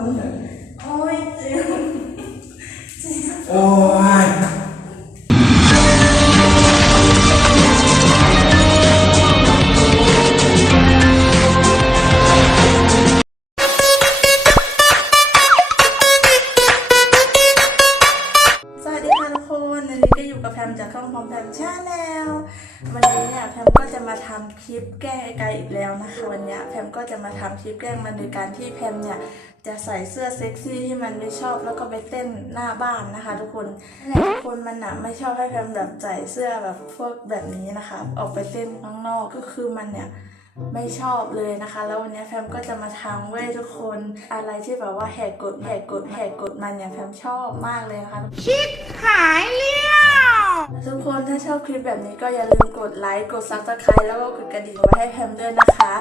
นโอ้ยเจ็โอ้ยสวัสดีค่ะทุกคนวันนี้ก็อยู่กับแพมจากช่องพอมแพมชาแนลวันนี้เนี่ยแพม จะมาทำคลิปแกล้งไอ้ไกอีกแล้วนะคะวันนี้แพมก็จะมาทำคลิปแกล้งมันโดยการที่แพมเนี่ยจะใส่เสื้อเซ็กซี่ที่มันไม่ชอบแล้วก็ไปเต้นหน้าบ้านนะคะ ทุกคนหละทุกคนมันหนะไม่ชอบให้แพมแบบใส่เสื้อแบบพวกแบบนี้นะคะ ออกไปเต้นข้างนอกก็คือมันเนี่ยไม่ชอบเลยนะคะ แล้ววันนี้แฟมก็จะมาทำเว้ยทุกคนอะไรที่แบบว่าแหกกฎแหกกฎแหกกฎมันเนี่ยแฟมชอบมากเลยนะคะหายเลี้ย อบคลิปแบบนี้ก็อย่าลืมกดไลค์ กดซับสไครต์แล้วก็กดกระดิ่งไว้ให้แพมด้วยนะคะ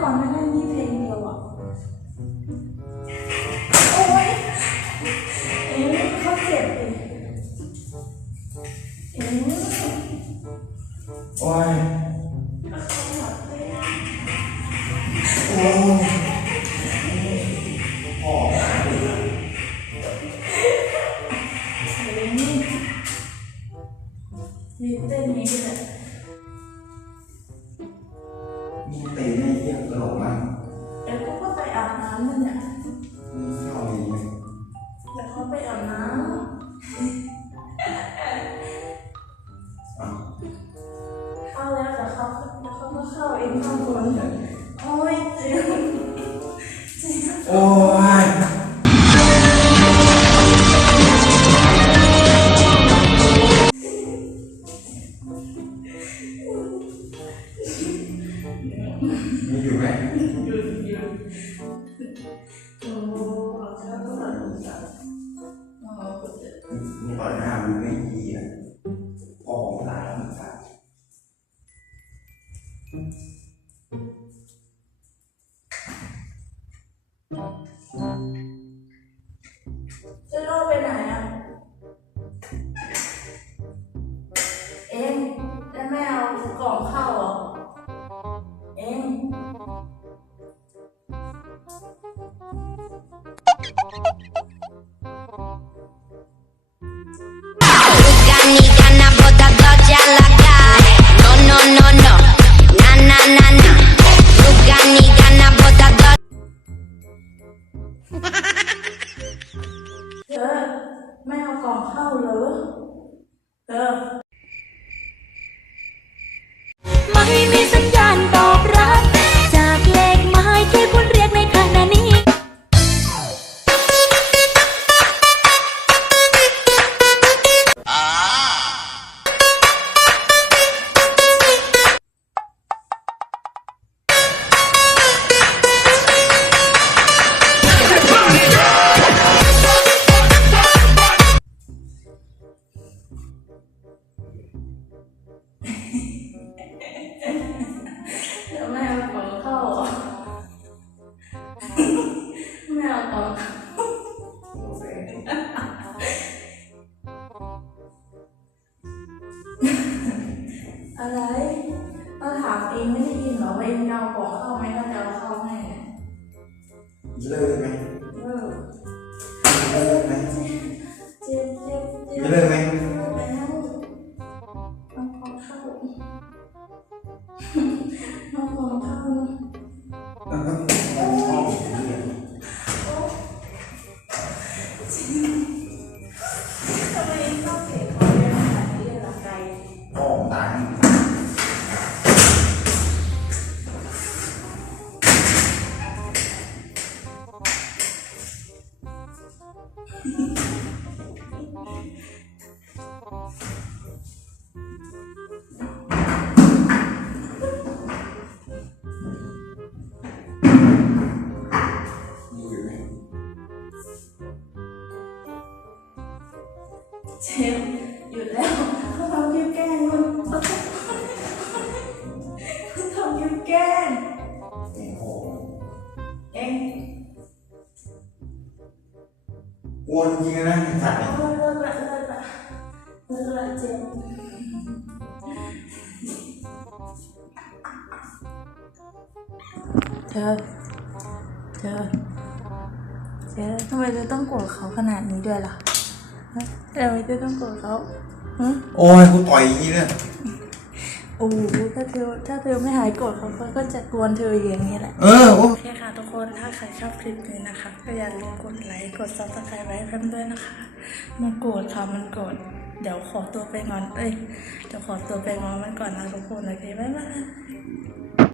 ก่อนไม่ได้นี่เพลงเดียวอะ โอ้ยเอ็งเขาเจ็บดิเอ๊ะโอ้ย เขาก็เข้าเองข้างบนโอ้ยเจ็บเจ็บโอ้ยมีอยู่ไหม โลไปไหนอะ เอ็งแล้วแม่เอากล่องเข้า เอากล่องข้าวเหรอเธอ อะไรเราถามเองไม่ได้ยินเหรอว่าเองเอาก่องข้าไหมถ้าจะเอาข้าวให้อะเลิกไหม ฟหยุดแล้วเขาทำคลิปแกล้งมันเขาทำคลิปแกล้งโอ้โหเองอ้วนจริงนะไอ้สัตว์เนี่ยเลิกเลิกละเลิกละเลิกละเจมเธอเธอเธอทำไมเธอต้องโกรธเขาขนาดนี้ด้วยล่ะ ฮะทำไมเธอต้องโกรธเขาฮะโอ้ยกูต่อยอย่างนี้เนี่ยโอ้โหถ้าเธอถ้าเธอไม่หายโกรธเขาก็จะกวนเธออย่างนี้แหละ เออโอ้โอเคค่ะทุกคนถ้าใครชอบคลิปนี้นะคะ ก็อย่าลืมกดไลค์กดซับสไครต์ไว้ให้เพื่อนด้วยนะคะมันโกรธค่ะมันโกรธเดี๋ยวขอตัวไปงอนเอ้ยเดี๋ยวขอตัวไปงอนมันก่อนนะทุกคนโอเคบ๊ายบาย